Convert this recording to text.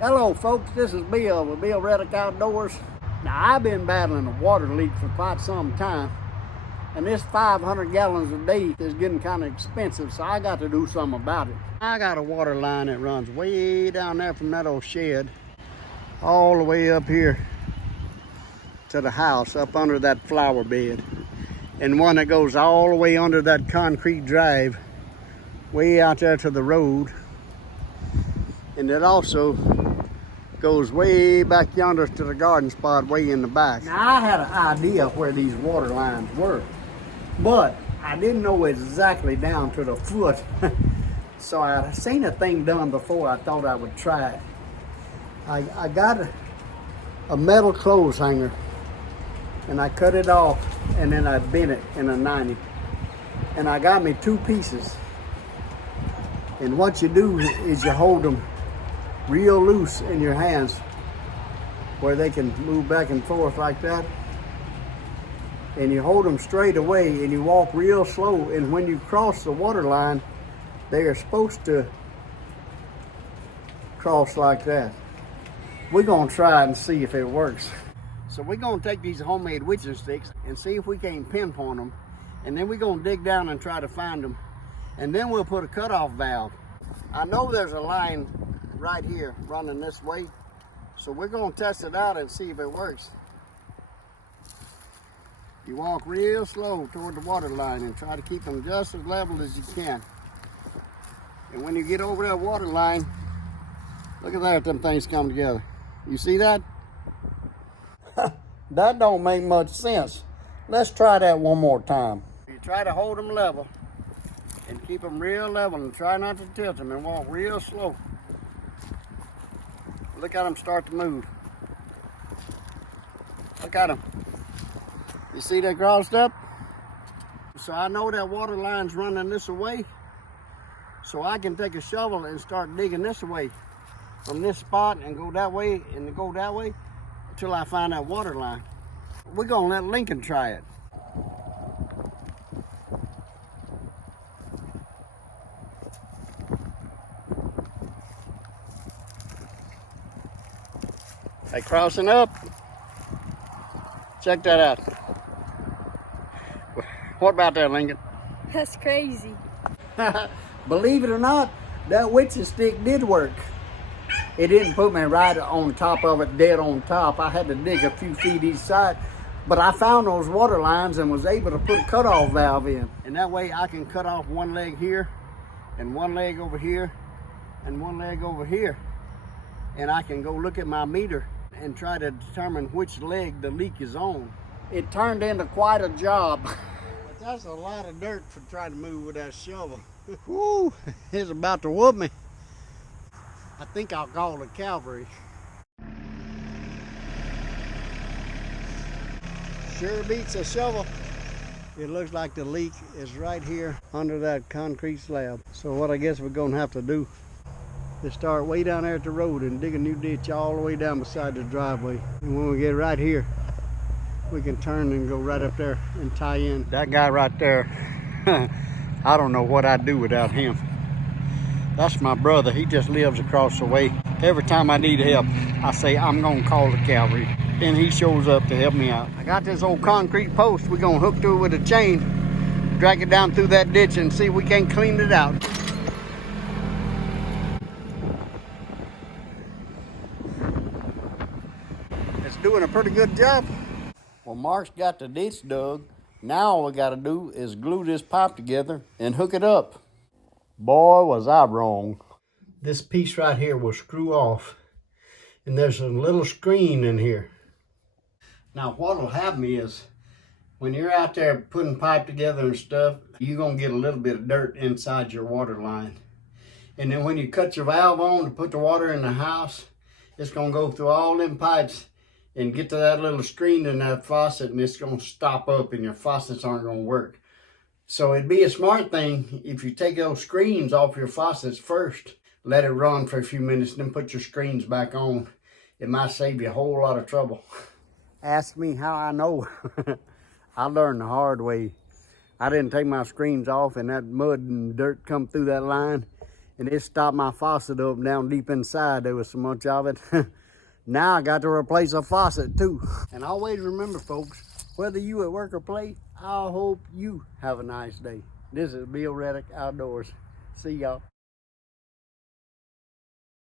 Hello folks, this is Bill with Bill-Reddoch Outdoors. Now I've been battling a water leak for quite some time, and this 500 gallons a day is getting kind of expensive, so I got to do something about it. I got a water line that runs way down there from that old shed all the way up here to the house, up under that flower bed, and one that goes all the way under that concrete drive way out there to the road, and it also goes way back yonder to the garden spot way in the back. Now I had an idea of where these water lines were, but I didn't know exactly down to the foot. So I seen a thing done before. I thought I would try it. I got a metal clothes hanger, and I cut it off, and then I bent it in a 90. And I got me two pieces. And what you do is you hold them real loose in your hands where they can move back and forth like that, and you hold them straight away and you walk real slow, and when you cross the water line they are supposed to cross like that. We're gonna try and see if it works. So we're gonna take these homemade witching sticks and see if we can't pinpoint them, and then we're gonna dig down and try to find them, and then we'll put a cutoff valve. I know there's a line right here running this way, so we're going to test it out and see if it works. You walk real slow toward the water line and try to keep them just as level as you can, and when you get over that water line, look at that, them things come together. You see that? That don't make much sense. Let's try that one more time. You try to hold them level and keep them real level and try not to tilt them, and walk real slow. Look at them start to move. Look at them. You see they crossed up? So I know that water line's running this way, so I can take a shovel and start digging this way from this spot and go that way and go that way until I find that water line. We're gonna let Lincoln try it. They crossing up. Check that out. What about that, Lincoln? That's crazy. Believe it or not, that witching stick did work. It didn't put me right on top of it, dead on top. I had to dig a few feet each side, but I found those water lines and was able to put a cutoff valve in. And that way I can cut off one leg here, and one leg over here, and one leg over here. And I can go look at my meter and try to determine which leg the leak is on. It turned into quite a job. But that's a lot of dirt for trying to move with that shovel. Woo, it's about to whoop me. I think I'll call the cavalry. Sure beats a shovel. It looks like the leak is right here under that concrete slab. So what I guess we're gonna have to do is start way down there at the road and dig a new ditch all the way down beside the driveway. And when we get right here, we can turn and go right up there and tie in. That guy right there, I don't know what I'd do without him. That's my brother. He just lives across the way. Every time I need help, I say, I'm gonna call the cavalry. And he shows up to help me out. I got this old concrete post. We're gonna hook to it with a chain, drag it down through that ditch and see if we can't clean it out. Doing a pretty good job. Well, Mark's got the ditch dug. Now all we got to do is glue this pipe together and hook it up. Boy, was I wrong. This piece right here will screw off, and there's a little screen in here. Now what'll happen is, when you're out there putting pipe together and stuff, you're gonna get a little bit of dirt inside your water line. And then when you cut your valve on to put the water in the house, it's gonna go through all them pipes and get to that little screen in that faucet, and it's gonna stop up and your faucets aren't gonna work. So it'd be a smart thing if you take those screens off your faucets first, let it run for a few minutes, then put your screens back on. It might save you a whole lot of trouble. Ask me how I know. I learned the hard way. I didn't take my screens off and that mud and dirt come through that line, and it stopped my faucet up down deep inside. There was so much of it. Now I got to replace a faucet too. And always remember, folks, whether you at work or play, I hope you have a nice day. This is Bill-Reddoch Outdoors. See y'all.